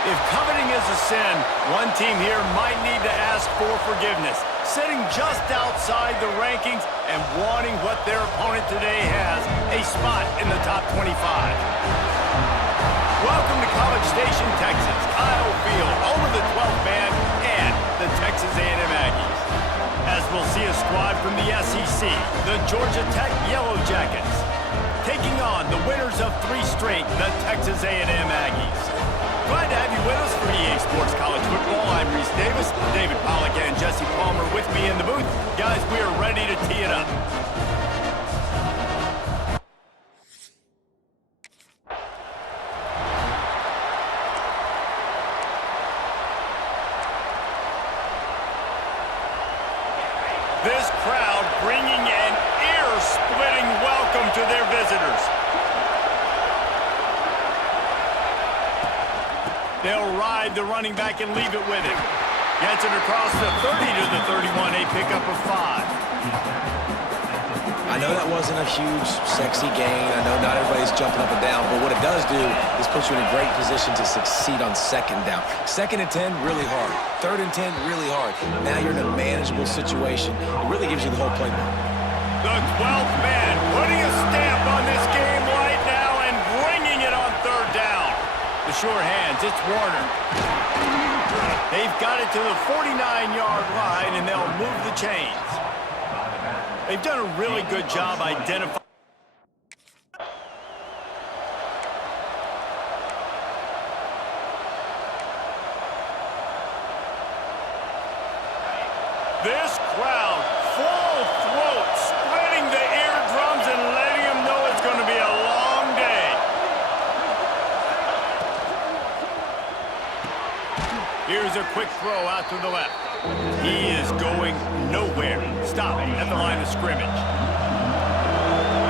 If coveting is a sin, one team here might need to ask for forgiveness, sitting just outside the rankings and wanting what their opponent today has, a spot in the top 25. Welcome to College Station, Texas. Kyle Field over the 12th man and the Texas A&M Aggies. As we'll see a squad from the SEC, the Georgia Tech Yellow Jackets, taking on the winners of 3 straight, the Texas A&M Aggies. Glad to have you with us for EA Sports College Football. I'm Reese Davis, David Pollack and Jesse Palmer with me in the booth. Guys, we are ready to tee it up. This crowd bringing an ear-splitting welcome to their visitors. They'll ride the running back and leave it with him. Gets it across the 30 to the 31, a pickup of 5. I know that wasn't a huge, sexy gain. I know not everybody's jumping up and down, but what it does do is put you in a great position to succeed on 2nd down. 2nd and 10, really hard. 3rd and 10, really hard. Now you're in a manageable situation. It really gives you the whole playbook. The 12th man putting a stamp on this game right now and bringing it on 3rd down. The sure hands, it's Warner. They've got it to the 49-yard line, and they'll move the chains. They've done a really good job identifying. This crowd, full throat, splitting the eardrums and letting them know it's going to be a long day. Here's a quick throw out to the left. He is going nowhere. Stop at the line of scrimmage.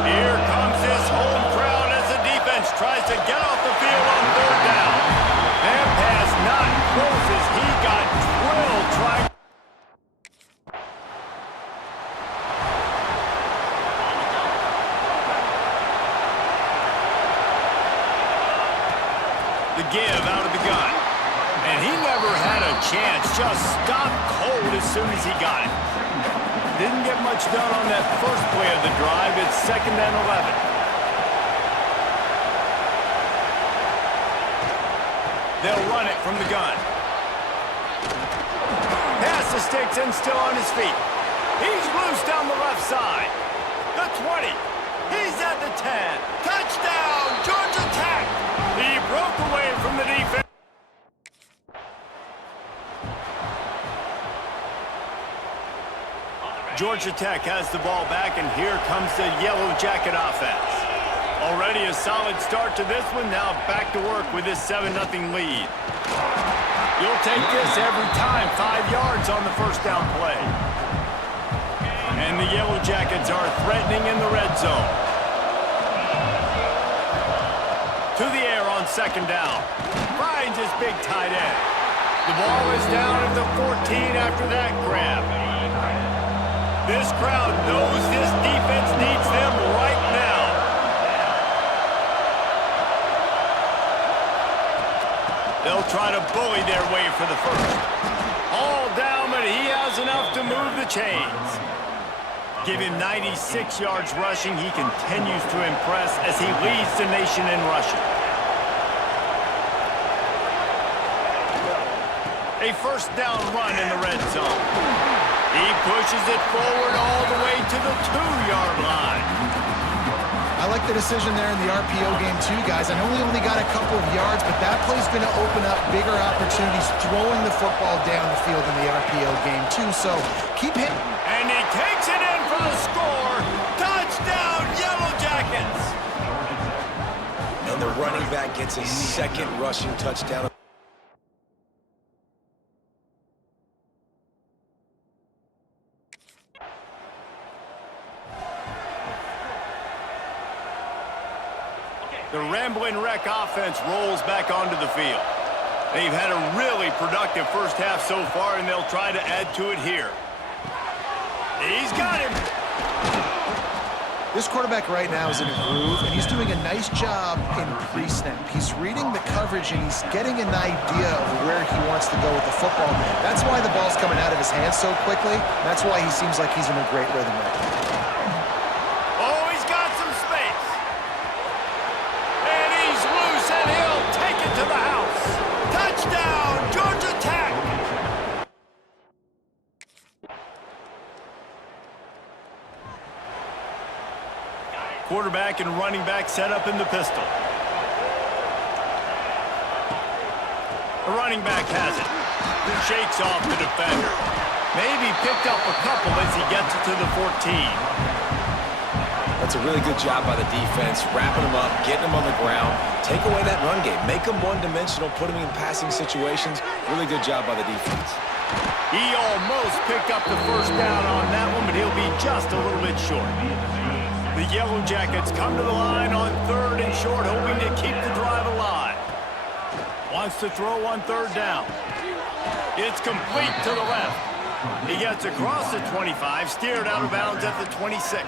Here comes this home crowd as the defense tries to get off the field on 3rd down. That pass not close as he got drilled trying. The give out of the gun. And he never had a chance, just stopped cold as soon as he got it. Didn't get much done on that first play of the drive. It's 2nd and 11. They'll run it from the gun. Pass the sticks and still on his feet. He's loose down the left side. The 20. He's at the 10. Touchdown, Georgia Tech. He broke away from the defense. Georgia Tech has the ball back, and here comes the Yellow Jacket offense. Already a solid start to this one. Now back to work with this 7-0 lead. You'll take this every time. 5 yards on the 1st down play. And the Yellow Jackets are threatening in the red zone. To the air on 2nd down. Finds his big tight end. The ball is down at the 14 after that grab. This crowd knows this defense needs them right now. They'll try to bully their way for the 1st. All down, but he has enough to move the chains. Give him 96 yards rushing. He continues to impress as he leads the nation in rushing. A 1st down run in the red zone. He pushes it forward all the way to the 2-yard line. I like the decision there in the RPO game too, guys. I know he only got a couple of yards, but that play's going to open up bigger opportunities throwing the football down the field in the RPO game too. So keep hitting. And he takes it in for the score. Touchdown, Yellow Jackets. And the running back gets a 2nd rushing touchdown. The Ramblin' Wreck offense rolls back onto the field. They've had a really productive 1st half so far, and they'll try to add to it here. He's got him. This quarterback right now is in a groove, and he's doing a nice job in pre-snap. He's reading the coverage, and he's getting an idea of where he wants to go with the football. That's why the ball's coming out of his hands so quickly. That's why he seems like he's in a great rhythm right now. Oh, he's got some space. And he's loose, and he'll take it to the house. Touchdown, Georgia Tech! Quarterback and running back set up in the pistol. The running back has it. Shakes off the defender. Maybe picked up a couple as he gets it to the 14. That's a really good job by the defense, wrapping them up, getting them on the ground. Take away that run game. Make them one-dimensional, put them in passing situations. Really good job by the defense. He almost picked up the first down on that one, but he'll be just a little bit short. The Yellow Jackets come to the line on 3rd and short, hoping to keep the drive alive. Wants to throw on 3rd down. It's complete to the left. He gets across the 25, steered out of bounds at the 26.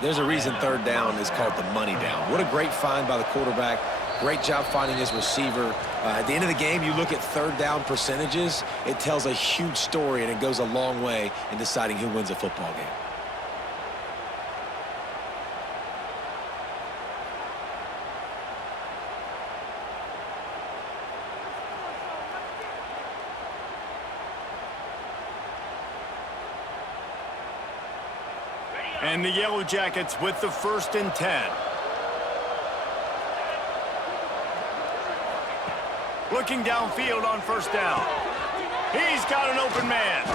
There's a reason 3rd down is called the money down. What a great find by the quarterback. Great job finding his receiver. At the end of the game, you look at 3rd down percentages. It tells a huge story, and it goes a long way in deciding who wins a football game. And the Yellow Jackets with the 1st and 10. Looking downfield on 1st down. He's got an open man.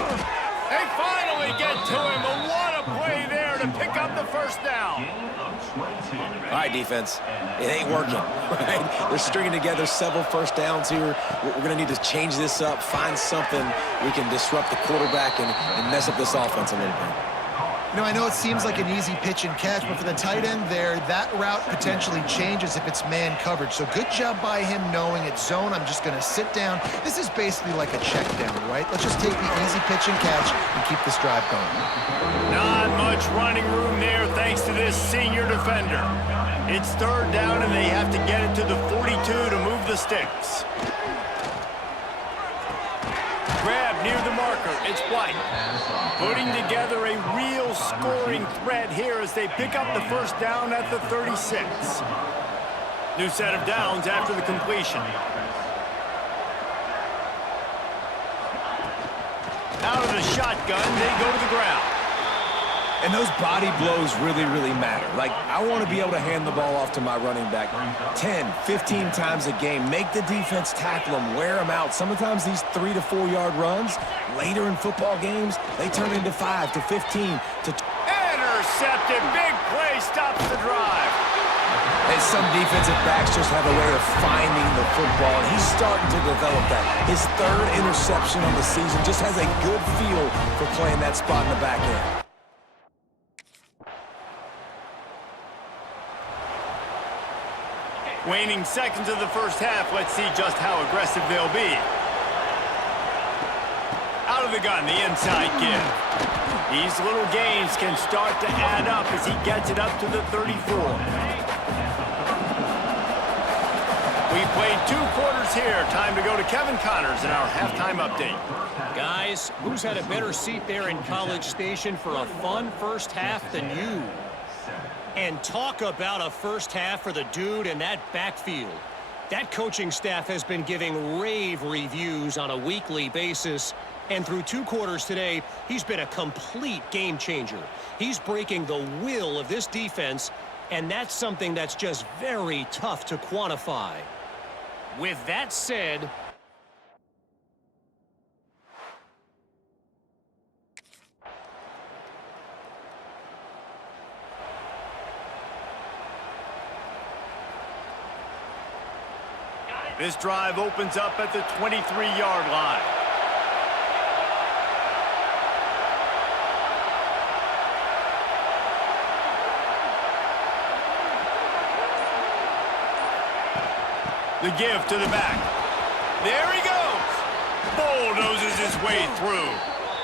They finally get to him, but what a play there to pick up the 1st down. All right, defense. It ain't working, right? They're stringing together several 1st downs here. We're going to need to change this up, find something we can disrupt the quarterback and mess up this offense a little bit. You know, I know it seems like an easy pitch and catch, but for the tight end there, that route potentially changes if it's man coverage. So good job by him knowing it's zone. I'm just going to sit down. This is basically like a check down, right? Let's just take the easy pitch and catch and keep this drive going. Not much running room there thanks to this senior defender. It's 3rd down, and they have to get it to the 42 to move the sticks. Grab near the marker. It's White. Putting together a real scoring threat here as they pick up the 1st down at the 36. New set of downs after the completion. Out of the shotgun, they go to the ground. And those body blows really, really matter. Like, I want to be able to hand the ball off to my running back 10, 15 times a game. Make the defense tackle them, wear them out. Sometimes these 3 to 4 yard runs, later in football games, they turn into 5 to 15 to... Intercepted. Big play stops the drive. And some defensive backs just have a way of finding the football, and he's starting to develop that. His 3rd interception on the season just has a good feel for playing that spot in the back end. Waning seconds of the 1st half. Let's see just how aggressive they'll be. Out of the gun, the inside give. These little gains can start to add up as he gets it up to the 34. We've played 2 quarters here. Time to go to Kevin Connors in our halftime update. Guys, who's had a better seat there in College Station for a fun 1st half than you? And talk about a 1st half for the dude in that backfield. That coaching staff has been giving rave reviews on a weekly basis. And through 2 quarters today, he's been a complete game changer. He's breaking the will of this defense, and that's something that's just very tough to quantify. With that said... This drive opens up at the 23-yard line. The give to the back. There he goes. Bulldozes his way through.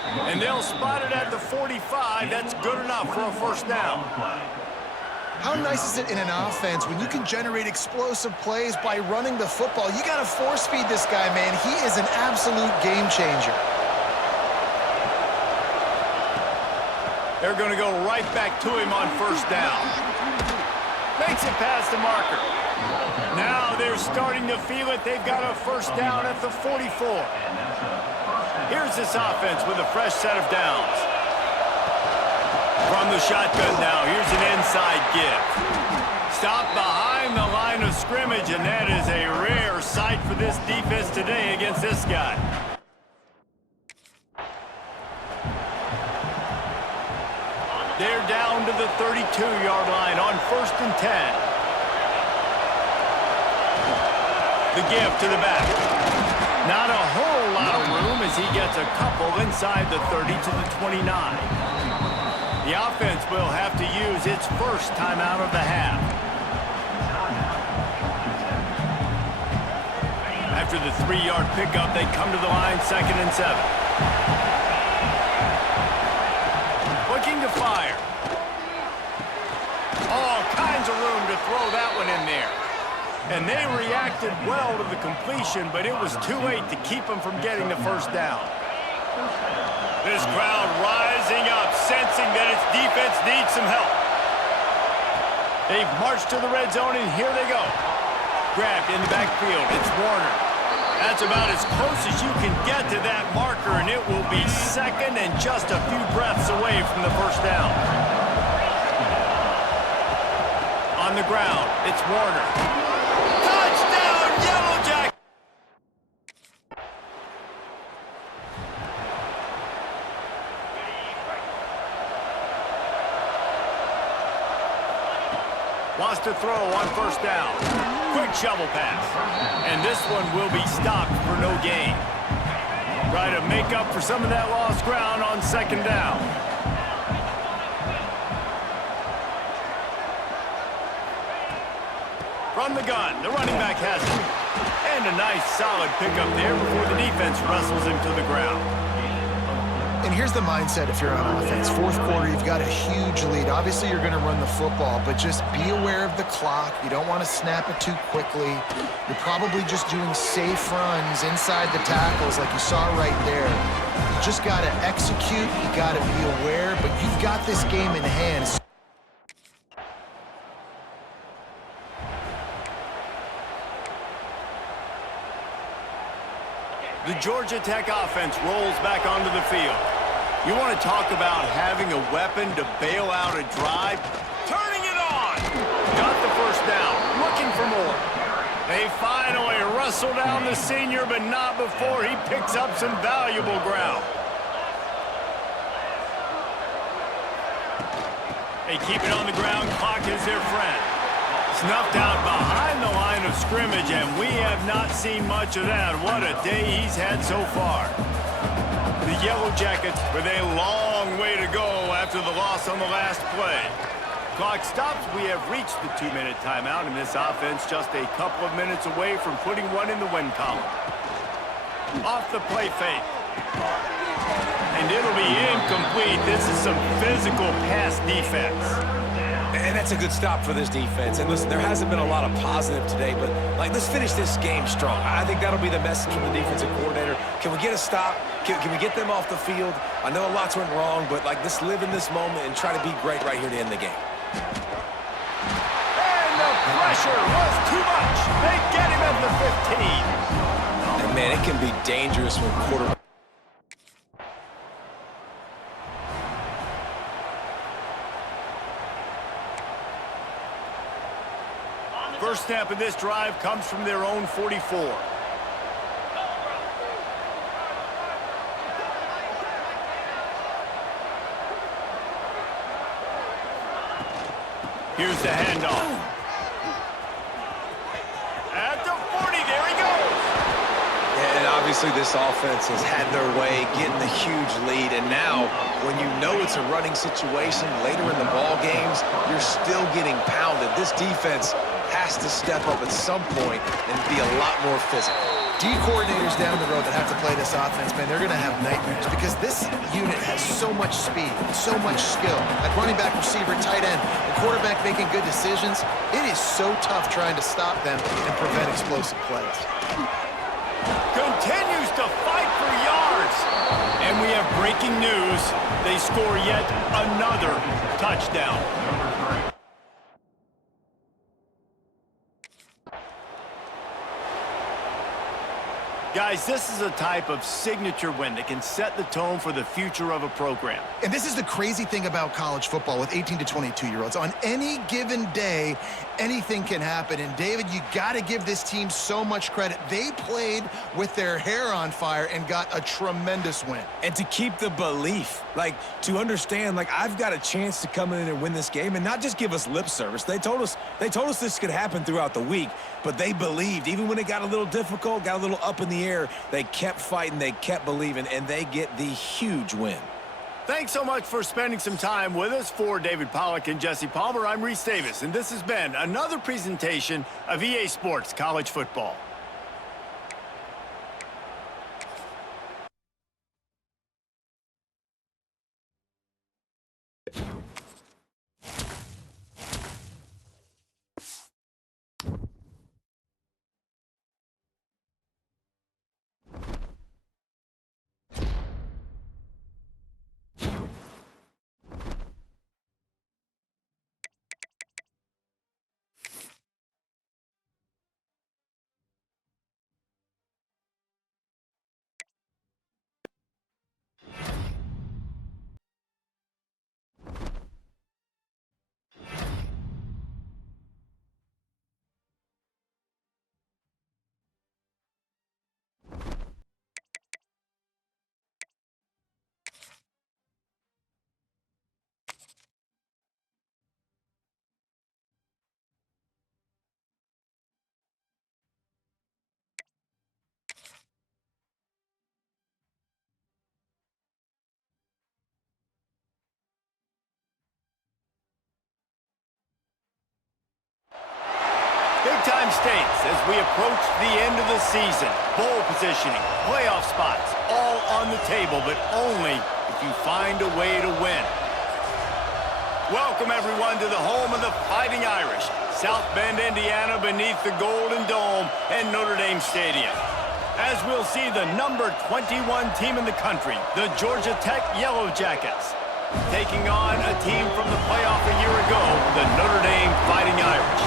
And they'll spot it at the 45. That's good enough for a first down. How nice is it in an offense when you can generate explosive plays by running the football? You got to force feed this guy, man. He is an absolute game changer. They're going to go right back to him on first down. Makes it past the marker. Now they're starting to feel it. They've got a first down at the 44. Here's this offense with a fresh set of downs. From the shotgun now, here's an inside give. Stop behind the line of scrimmage, and that is a rare sight for this defense today against this guy. They're down to the 32-yard line on 1st and 10. The give to the back. Not a whole lot of room as he gets a couple inside the 30 to the 29. The offense will have to use its first timeout of the half. After the 3-yard pickup, they come to the line 2nd and 7. Looking to fire. All kinds of room to throw that one in there. And they reacted well to the completion, but it was too late to keep them from getting the first down. This crowd rising up, sensing that its defense needs some help. They've marched to the red zone, and here they go. Grabbed in the backfield. It's Warner. That's about as close as you can get to that marker, and it will be 2nd and just a few breaths away from the first down. On the ground, it's Warner. Touchdown, Yellow Jackets! Wants to throw on first down. Quick shovel pass. And this one will be stopped for no gain. Try to make up for some of that lost ground on 2nd down. From the gun, the running back has it. And a nice solid pickup there before the defense wrestles him to the ground. And here's the mindset if you're on offense. 4th quarter, you've got a huge lead. Obviously, you're going to run the football, but just be aware of the clock. You don't want to snap it too quickly. You're probably just doing safe runs inside the tackles like you saw right there. You just got to execute. You got to be aware, but you've got this game in hand. The Georgia Tech offense rolls back onto the field. You want to talk about having a weapon to bail out a drive? Turning it on! Got the first down, looking for more. They finally wrestle down the senior, but not before he picks up some valuable ground. They keep it on the ground, clock is their friend. Snuffed out behind the line of scrimmage, and we have not seen much of that. What a day he's had so far. The Yellow Jackets with a long way to go after the loss on the last play. Clock stops. We have reached the 2-minute timeout, and this offense just a couple of minutes away from putting one in the win column. Off the play fake. And it'll be incomplete. This is some physical pass defense. And that's a good stop for this defense. And listen, there hasn't been a lot of positive today, but let's finish this game strong. I think that'll be the message from the defensive coordinator. Can we get a stop? Can we get them off the field? I know lots went wrong, but let's live in this moment and try to be great right here to end the game. And the pressure was too much. They get him at the 15. And man, it can be dangerous when quarterback. First snap of this drive comes from their own 44. Here's the handoff. At the 40, there he goes. And obviously this offense has had their way, getting the huge lead. And now, when you know it's a running situation later in the ball games, you're still getting pounded. This defense has to step up at some point and be a lot more physical. D coordinators down the road that have to play this offense, man, they're going to have nightmares because this unit has so much speed, so much skill. Like running back, receiver, tight end, the quarterback making good decisions. It is so tough trying to stop them and prevent explosive plays. Continues to fight for yards. And we have breaking news. They score yet another touchdown. Guys, this is a type of signature win that can set the tone for the future of a program. And this is the crazy thing about college football with 18 to 22-year-olds. On any given day, anything can happen. And, David, you got to give this team so much credit. They played with their hair on fire and got a tremendous win. And to keep the belief, like, to understand, like, I've got a chance to come in and win this game and not just give us lip service. They told us this could happen throughout the week, but they believed. Even when it got a little difficult, got a little up in the air, they kept fighting, they kept believing, and they get the huge win. Thanks so much for spending some time with us. For David Pollack and Jesse Palmer, I'm Reese Davis, and this has been another presentation of EA Sports College Football. Big-time stakes as we approach the end of the season. Bowl positioning, playoff spots, all on the table, but only if you find a way to win. Welcome, everyone, to the home of the Fighting Irish, South Bend, Indiana, beneath the Golden Dome and Notre Dame Stadium. As we'll see the number 21 team in the country, the Georgia Tech Yellow Jackets, taking on a team from the playoff a year ago, the Notre Dame Fighting Irish.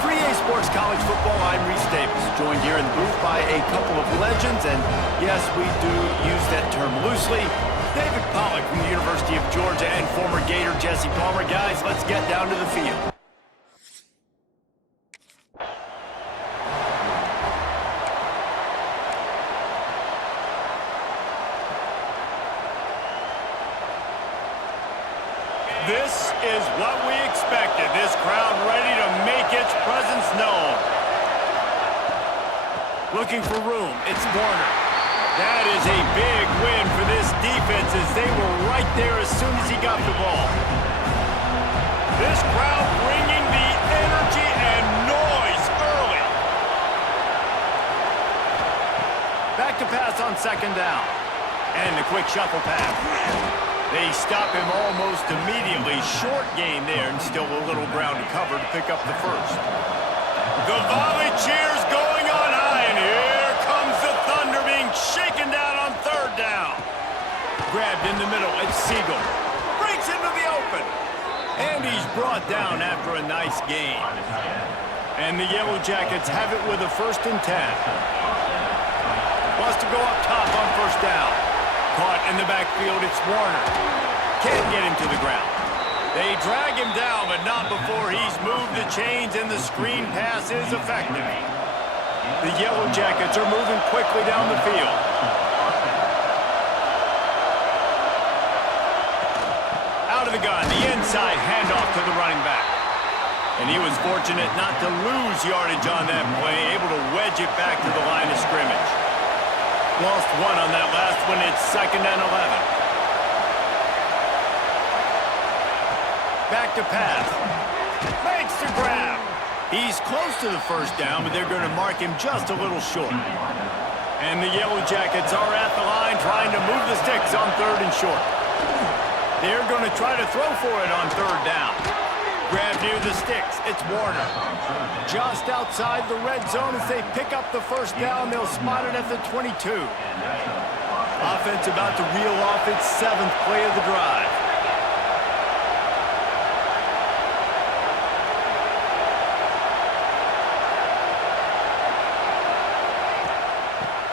For EA Sports College Football, I'm Reese Davis, joined here in the booth by a couple of legends, and yes, we do use that term loosely. David Pollack from the University of Georgia and former Gator Jesse Palmer. Guys, let's get down to the field. This is what we expected. This crowd ready to make its presence known. Looking for room. It's Warner. That is a big win for this defense as they were right there as soon as he got the ball. This crowd bringing the energy and noise early. Back to pass on second down. And the quick shuffle pass. They stop him almost immediately. Short gain there and still a little ground to cover to pick up the first. The volley cheers going on high, and here comes the Thunder being shaken down on third down. Grabbed in the middle, it's Siegel. Breaks into the open. And he's brought down after a nice gain. And the Yellow Jackets have it with a 1st and 10. Wants to go up top on first down. Caught in the backfield, it's Warner. Can't get him to the ground. They drag him down, but not before he's moved the chains, and the screen pass is effective. The Yellow Jackets are moving quickly down the field. Out of the gun, the inside handoff to the running back. And he was fortunate not to lose yardage on that play, able to wedge it back to the line of scrimmage. Lost one on that last one. It's 2nd and 11. Back to pass. Makes the grab. He's close to the first down, but they're going to mark him just a little short. And the Yellow Jackets are at the line trying to move the sticks on 3rd and short. They're going to try to throw for it on 3rd down. Grab near the sticks. It's Warner. Just outside the red zone as they pick up the 1st down. They'll spot it at the 22. Offense about to reel off its 7th play of the drive.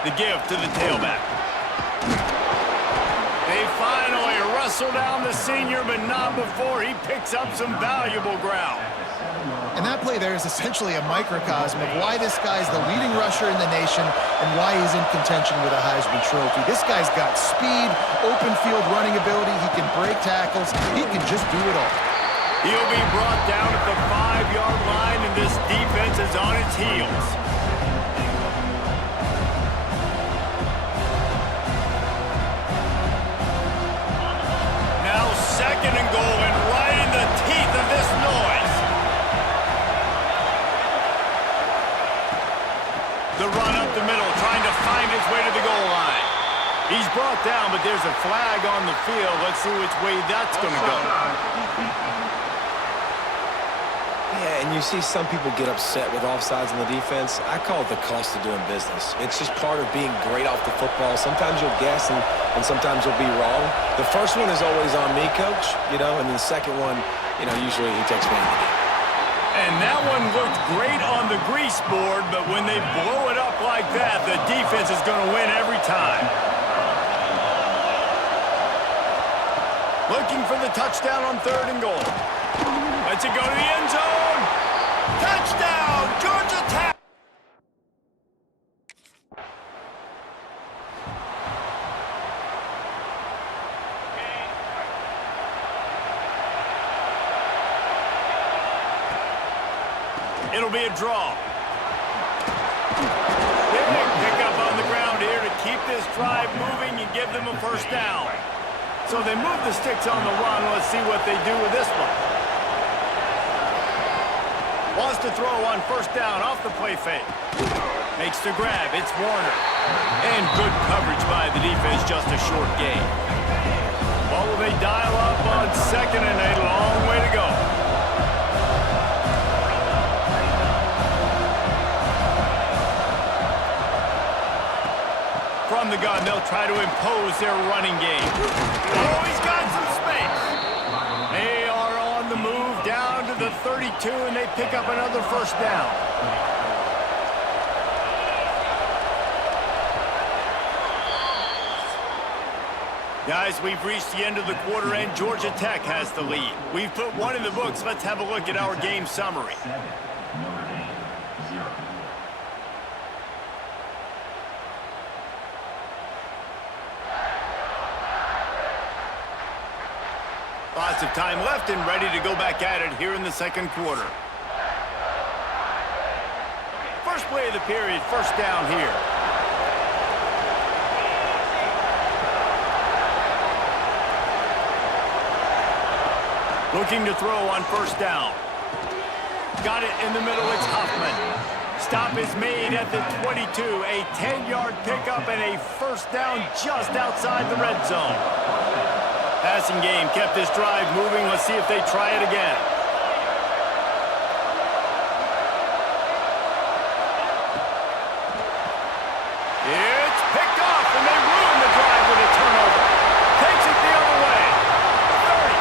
The give to the tailback. They finally wrestle down the senior, but not before he picks up some valuable ground. And that play there is essentially a microcosm of why this guy's the leading rusher in the nation and why he's in contention with a Heisman Trophy. This guy's got speed, open field running ability. He can break tackles. He can just do it all. He'll be brought down at the 5-yard line, and this defense is on its heels. Second and goal, and right in the teeth of this noise. The run up the middle, trying to find his way to the goal line. He's brought down, but there's a flag on the field. Let's see which way that's going to go. Yeah, and you see some people get upset with offsides in the defense. I call it the cost of doing business. It's just part of being great off the football. Sometimes you'll guess and sometimes you'll be wrong. The first one is always on me, Coach, and then the second one, usually he takes me. And that one looked great on the grease board, but when they blow it up like that, the defense is going to win every time. Looking for the touchdown on 3rd and goal. Lets it go to the end zone. Touchdown, Georgia Tech. It'll be a draw. Big pickup on the ground here to keep this drive moving and give them a 1st down. So they move the sticks on the run. Let's see what they do with this one. Wants to throw on 1st down off the play fake. Makes the grab. It's Warner. And good coverage by the defense, just a short gain. What will they dial up on 2nd and 8? A long way to go. From the gun, they'll try to impose their running game. Oh, he's got some space. They are on the move down to the 32, and they pick up another 1st down. Guys, we've reached the end of the quarter, and Georgia Tech has the lead. We've put one in the books. Let's have a look at our game summary. Lots of time left and ready to go back at it here in the 2nd quarter. First play of the period, 1st down here. Looking to throw on 1st down. Got it in the middle, it's Huffman. Stop is made at the 22. A 10-yard pickup and a 1st down just outside the red zone. Passing game kept this drive moving. Let's see if they try it again. It's picked off, and they ruin the drive with a turnover. Takes it the other way. 30,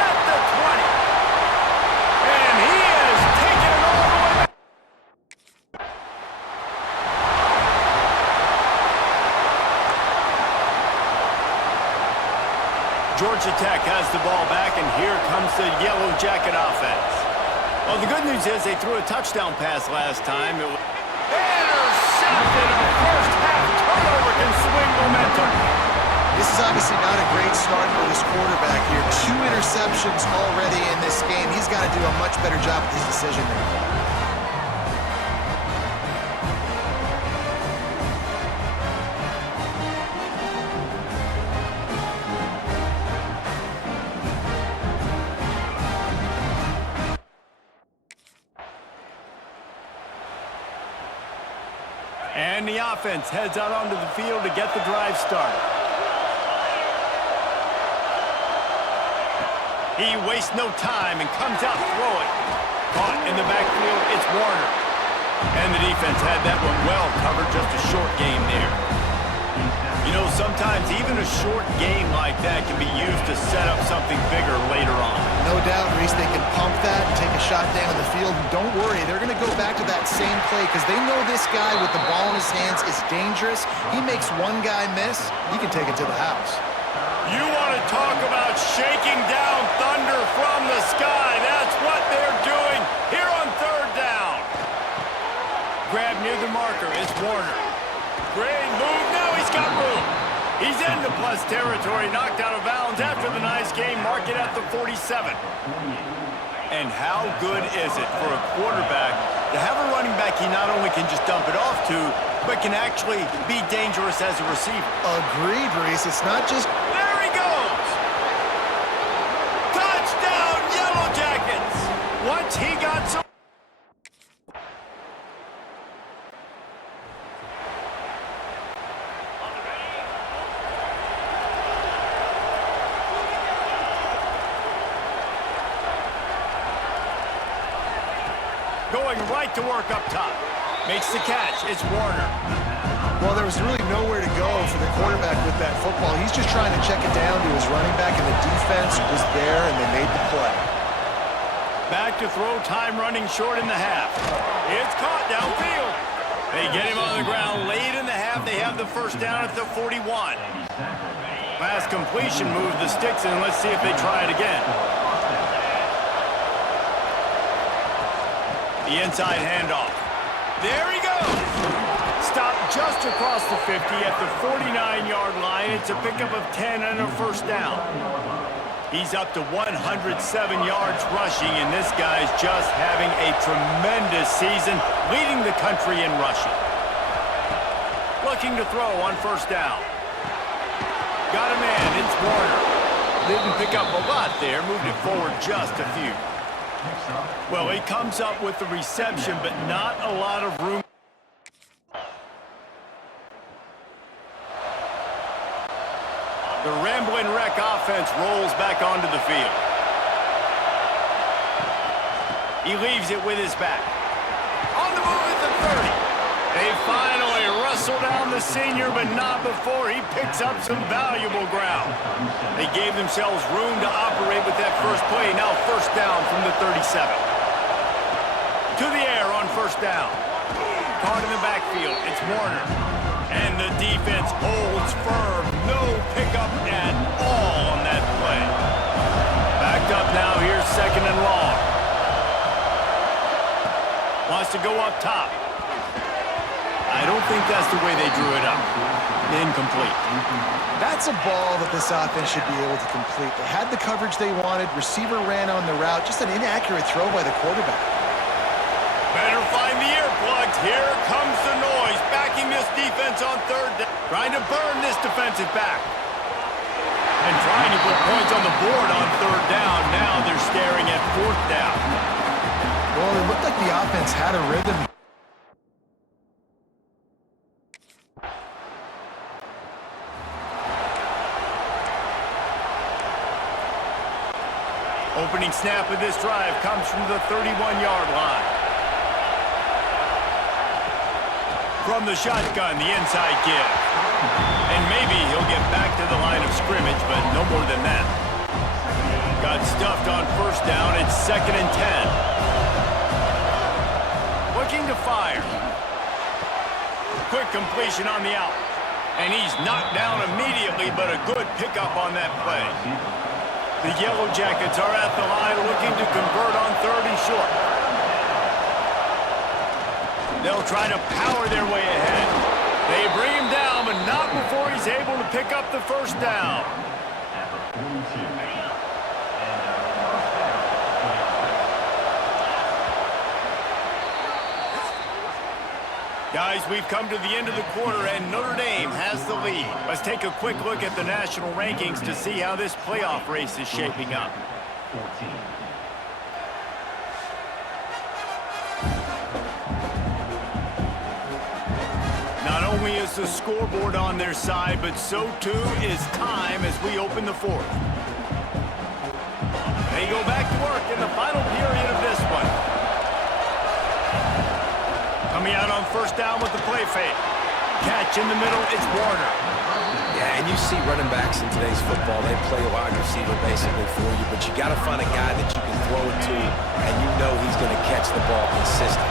at the 20. And he is taking it all the way back. Georgia Tech has the ball back, and here comes the Yellow Jacket offense. Well, the good news is they threw a touchdown pass last time. It was intercepted. A first-half turnover can swing momentum. This is obviously not a great start for this quarterback here. 2 interceptions already in this game. He's got to do a much better job with his decision making. And the offense heads out onto the field to get the drive started. He wastes no time and comes out throwing. Caught in the backfield, it's Warner. And the defense had that one well covered, just a short game there. You know, sometimes even a short game like that can be used to set up something bigger later on. No doubt, Reese, they can pump that and take a shot down the field. And don't worry, they're going to go back to that same play because they know this guy with the ball in his hands is dangerous. He makes one guy miss, he can take it to the house. You want to talk about shaking down thunder from the sky. That's what they're doing here on third down. Grab near the marker, it's Warner. Great move, now he's got room. He's into plus territory, knocked out of bounds after the nice game, mark it at the 47. And how good is it for a quarterback to have a running back he not only can just dump it off to, but can actually be dangerous as a receiver? Agreed, Reese. It's not just... There he goes! Touchdown, Yellow Jackets! Once he got some... Going right to work up top. Makes the catch. It's Warner. Well, there was really nowhere to go for the quarterback with that football. He's just trying to check it down to his running back, and the defense was there, and they made the play. Back to throw, time running short in the half. It's caught downfield. They get him on the ground late in the half. They have the first down at the 41. Pass completion moves the sticks, and let's see if they try it again. The inside handoff. There he goes. Stopped just across the 50 at the 49-yard line. It's a pickup of 10 and a first down. He's up to 107 yards rushing, and this guy's just having a tremendous season, leading the country in rushing. Looking to throw on first down. Got a man, it's Warner. Didn't pick up a lot there, moved it forward just a few. Well, he comes up with the reception, but not a lot of room. The Ramblin' Wreck offense rolls back onto the field. He leaves it with his back. On the move at the 30. They finally wrestle down the senior, but not before he picks up some valuable ground. They gave themselves room to operate with that first play. Now first down from the 37. To the air on first down. Caught in the backfield. It's Warner. And the defense holds firm. No pickup at all on that play. Backed up now. Here's second and long. Wants to go up top. I don't think that's the way they drew it up. Incomplete. That's a ball that this offense should be able to complete. They had the coverage they wanted. Receiver ran on the route. Just an inaccurate throw by the quarterback. Better find the earplugs. Here comes the noise. Backing this defense on third down. Trying to burn this defensive back. And trying to put points on the board on third down. Now they're staring at fourth down. Well, it looked like the offense had a rhythm. Opening snap of this drive comes from the 31-yard line. From the shotgun, the inside give. And maybe he'll get back to the line of scrimmage, but no more than that. Got stuffed on first down. It's second and 10. Looking to fire. Quick completion on the out. And he's knocked down immediately, but a good pickup on that play. The Yellow Jackets are at the line looking to convert on third and short. They'll try to power their way ahead. They bring him down, but not before he's able to pick up the first down. Guys, we've come to the end of the quarter, and Notre Dame has the lead. Let's take a quick look at the national rankings to see how this playoff race is shaping up. Not only is the scoreboard on their side, but so too is time as we open the fourth. They go back to work in the final period of this one. Coming out on first down with the play fake. Catch in the middle, it's Warner. Yeah, and you see running backs in today's football, they play a wide receiver basically for you, but you got to find a guy that you can throw it to, and you know he's going to catch the ball consistently.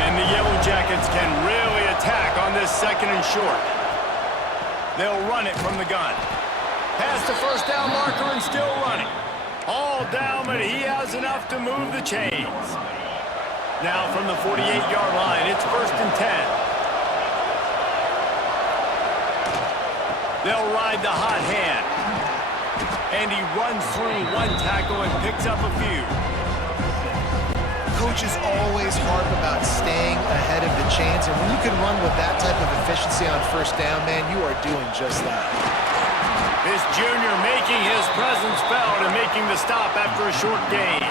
And the Yellow Jackets can really attack on this second and short. They'll run it from the gun. Past the first down marker and still running. All down, but he has enough to move the chains. Now from the 48-yard line, it's 1st and 10. They'll ride the hot hand. And he runs through one tackle and picks up a few. Coaches always harp about staying ahead of the chains, and when you can run with that type of efficiency on first down, man, you are doing just that. This junior making his presence felt and making the stop after a short gain.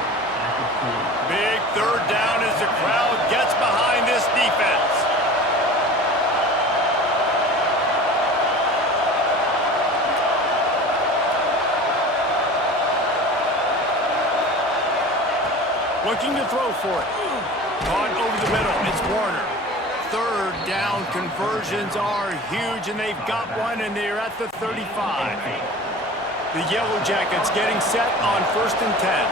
Big third down as the crowd gets behind this defense. Looking to throw for it. Caught over the middle. It's Warner. Third down conversions are huge, and they've got one, and they're at the 35. The Yellow Jackets getting set on 1st and 10.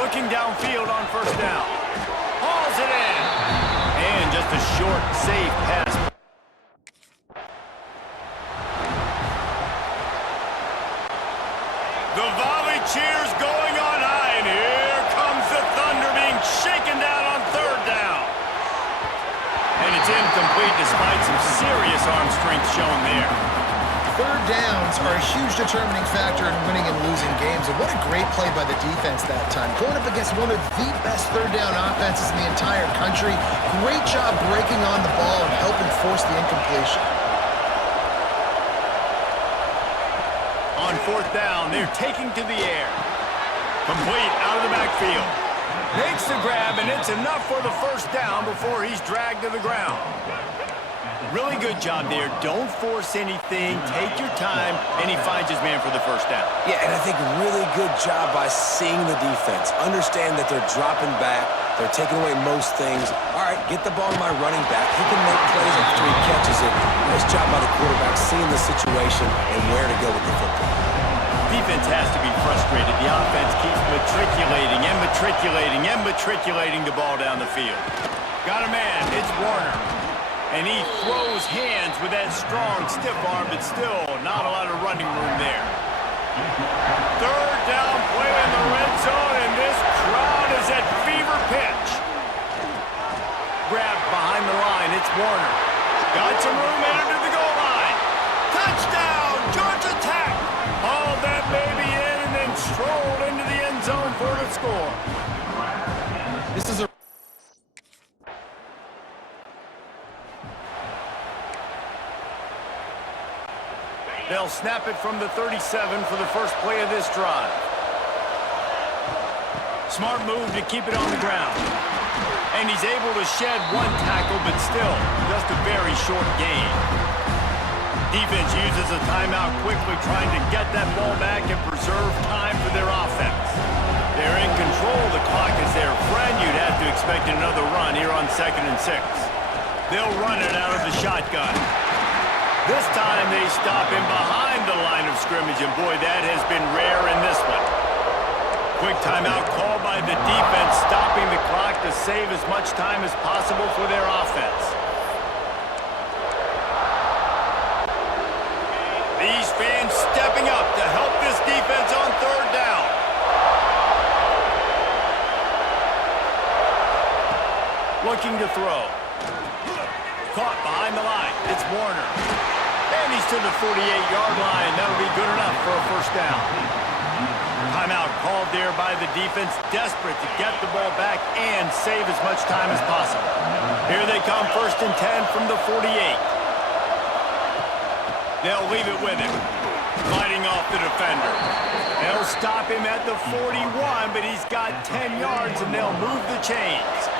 Looking downfield on first down. Hauls it in. And just a short, safe pass. The volley cheers going on high, and here comes the thunder being shaken down on third down. And it's incomplete despite some serious arm strength shown there. Third downs are a huge determining factor in winning and losing games, and what a great play by the defense that time. Going up against one of the best third down offenses in the entire country. Great job breaking on the ball and helping force the incompletion. On fourth down, they're taking to the air. Complete out of the backfield. Makes the grab, and it's enough for the first down before he's dragged to the ground. Really good job there. Don't force anything. Take your time, and he finds his man for the first down. Yeah, and I think really good job by seeing the defense. Understand that they're dropping back. They're taking away most things. All right, get the ball to my running back. He can make plays after he catches it. Nice job by the quarterback seeing the situation and where to go with the football. Defense has to be frustrated. The offense keeps matriculating and matriculating and matriculating the ball down the field. Got a man. It's Warner. And he throws hands with that strong, stiff arm, but still not a lot of running room there. Third down play in the red zone, and this crowd is at fever pitch. Grabbed behind the line, it's Warner. Got some room, entered to the goal line. Touchdown, Georgia Tech. Hauled that baby in and then strolled into the end zone for the score. This is a They'll snap it from the 37 for the first play of this drive. Smart move to keep it on the ground. And he's able to shed one tackle, but still just a very short gain. Defense uses a timeout quickly, trying to get that ball back and preserve time for their offense. They're in control. The clock is their friend. You'd have to expect another run here on 2nd and 6. They'll run it out of the shotgun. This time they stop him behind the line of scrimmage, and boy, that has been rare in this one. Quick timeout called by the defense, stopping the clock to save as much time as possible for their offense. These fans stepping up to help this defense on third down. Looking to throw. Caught behind the line. It's Warner. And he's to the 48-yard line. That'll be good enough for a first down. Timeout called there by the defense, desperate to get the ball back and save as much time as possible. Here they come, 1st and 10 from the 48. They'll leave it with him. Gliding off the defender. They'll stop him at the 41, but he's got 10 yards, and they'll move the chains.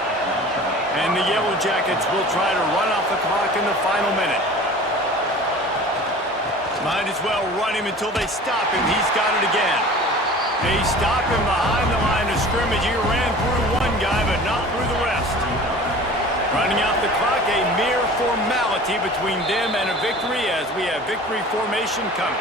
And the Yellow Jackets will try to run off the clock in the final minute. Might as well run him until they stop him. He's got it again. They stop him behind the line of scrimmage. He ran through one guy, but not through the rest. Running out the clock, a mere formality between them and a victory as we have victory formation coming.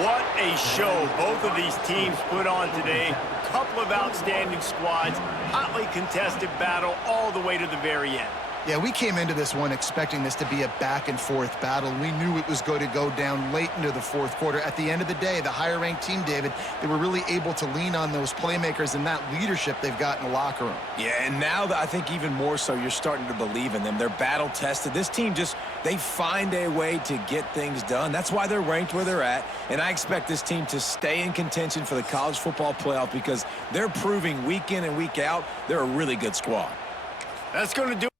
What a show both of these teams put on today. Couple of outstanding squads, hotly contested battle all the way to the very end. Yeah, we came into this one expecting this to be a back-and-forth battle. We knew it was going to go down late into the fourth quarter. At the end of the day, the higher-ranked team, David, they were really able to lean on those playmakers and that leadership they've got in the locker room. Yeah, and now I think even more so, you're starting to believe in them. They're battle-tested. This team they find a way to get things done. That's why they're ranked where they're at, and I expect this team to stay in contention for the college football playoff because they're proving week in and week out they're a really good squad. That's going to do